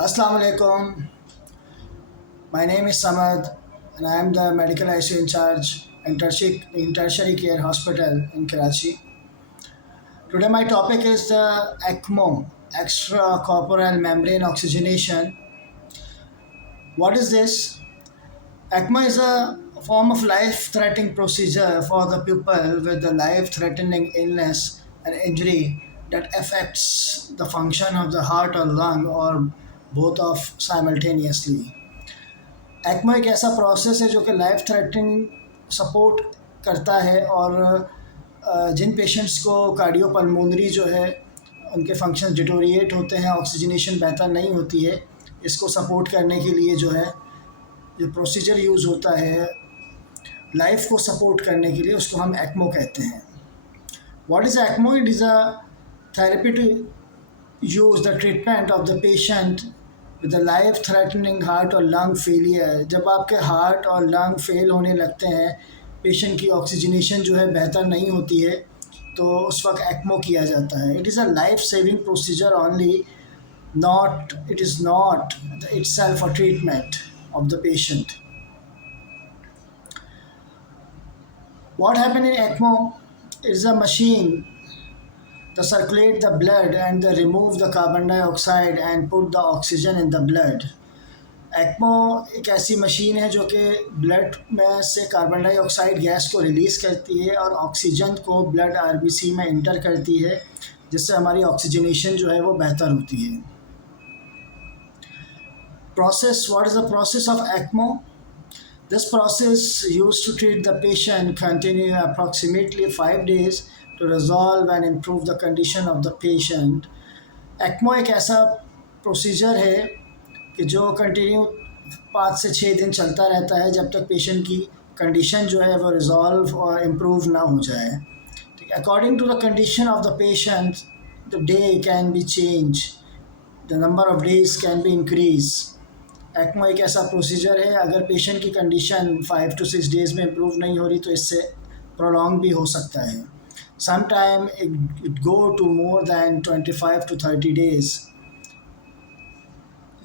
Assalamu alaikum. My name is Samad and I am the medical ICU in charge in Tertiary Care Hospital in Karachi. Today my topic is the ECMO, extracorporeal membrane oxygenation. What is this? ECMO is a form of life-threatening procedure for the people with a life-threatening illness and injury that affects the function of the heart or lung or both of simultaneously. ECMO एक ऐसा process है जो कि life threatening support करता है और जिन patients को cardiopulmonary जो है उनके फंक्शंस डिटोरिएट होते हैं, ऑक्सीजनेशन बेहतर नहीं होती है, इसको सपोर्ट करने के लिए जो है जो प्रोसीजर यूज़ होता है लाइफ को सपोर्ट करने के लिए, उसको हम एक्मो कहते हैं. What is ECMO? It is a therapy to use the treatment of the patient with the life threatening heart और लंग फेलियर. जब आपके हार्ट और लंग फेल होने लगते हैं, पेशेंट की ऑक्सीजनेशन जो है बेहतर नहीं होती है, तो उस वक्त एक्मो किया जाता है. It is a life saving procedure only, not it is not itself a treatment of the patient. What happen in ECMO is a machine to circulate the blood and they remove the carbon dioxide and put the oxygen in the blood. ECMO एक ऐसी machine है जो कि blood में से carbon dioxide gas को release करती है और ऑक्सीजन को ब्लड आरबीसी में इंटर करती है, जिससे हमारी ऑक्सीजनेशन जो है वो बेहतर होती है. Process. What is the process of ECMO? This process used to treat the patient continue approximately 5 days to resolve and improve the condition of the patient. ECMO एक ऐसा प्रोसीजर है कि जो कंटिन्यू 5 से 6 दिन चलता रहता है जब तक पेशेंट की कंडीशन जो है वो रिजॉल्व और इम्प्रूव ना हो जाए. According to the condition of the patient the day can be change, the number of days can be increase. ECMO एक ऐसा प्रोसीजर है, अगर पेशेंट की कंडीशन 5 to 6 डेज़ में इम्प्रूव नहीं हो रही तो इससे प्रोलॉन्ग भी हो सकता है. Some time it go to more than 25 to 30 days.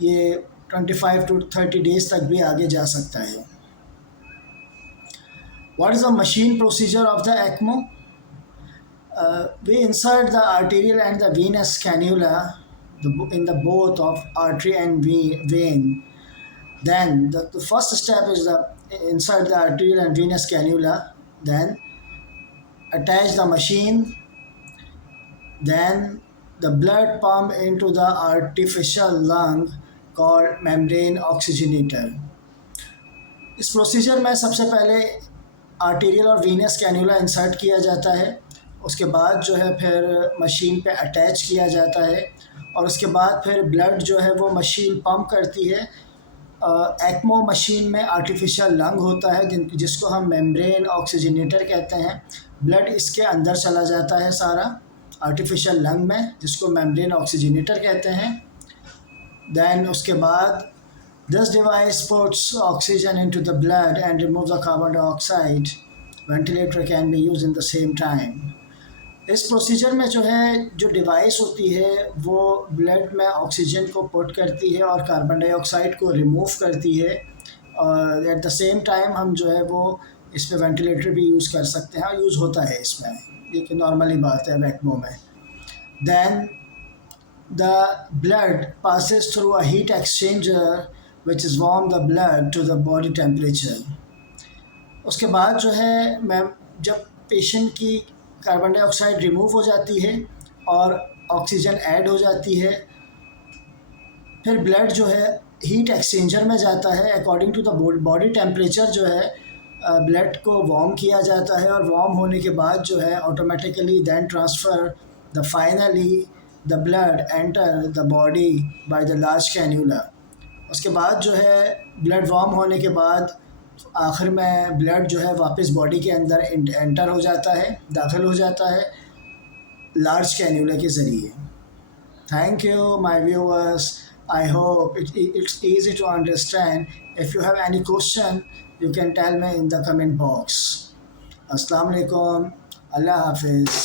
ये 25 to 30 डेज़ तक भी आगे जा सकता है. What is the machine procedure of the ECMO? We insert the arterial and the venous cannula in the both of artery and vein. Then the first step is insert the arterial and venous cannula, then attach the machine, then the blood pump into the artificial lung called membrane oxygenator. इस procedure में सबसे पहले arterial और Venus cannula insert किया जाता है, उसके बाद जो है फिर मशीन पे अटैच किया जाता है और उसके बाद फिर ब्लड जो है वो मशीन पंप करती है. एक्मो मशीन में आर्टिफिशियल लंग होता है जिसको हम मेम्ब्रेन ऑक्सीजनेटर कहते हैं. ब्लड इसके अंदर चला जाता है सारा आर्टिफिशियल लंग में, जिसको मेम्ब्रेन ऑक्सीजनेटर कहते हैं. दैन उसके बाद this device puts oxygen into the blood and remove the carbon dioxide. Ventilator can be use in the same time. इस प्रोसीजर में जो है जो डिवाइस होती है वो ब्लड में ऑक्सीजन को पुट करती है और कार्बन डाइऑक्साइड को रिमूव करती है, और एट द सेम टाइम हम जो है वो इस पर वेंटिलेटर भी यूज़ कर सकते हैं और यूज़ होता है इसमें, ये कि नॉर्मली बात है एक्मो में. Then the blood passes through a heat exchanger which is warm the blood to the body temperature. उसके बाद जो है मैम जब पेशेंट की कार्बन डाइऑक्साइड रिमूव हो जाती है और ऑक्सीजन ऐड हो जाती है, फिर ब्लड जो है हीट एक्सचेंजर में जाता है. According to the body temperature जो है ब्लड को वार्म किया जाता है और वार्म होने के बाद जो है automatically then transfer the finally the blood enter the body by the large cannula. उसके बाद जो है ब्लड वार्म होने के बाद आखिर में ब्लड जो है वापस बॉडी के अंदर एंटर हो जाता है, दाखिल हो जाता है लार्ज कैन्यूला के ज़रिए. Thank you my viewers. I hope it's easy to understand. If you have any question you can tell me in the comment box. अस्सलाम वालेकुम. अल्लाह हाफिज़.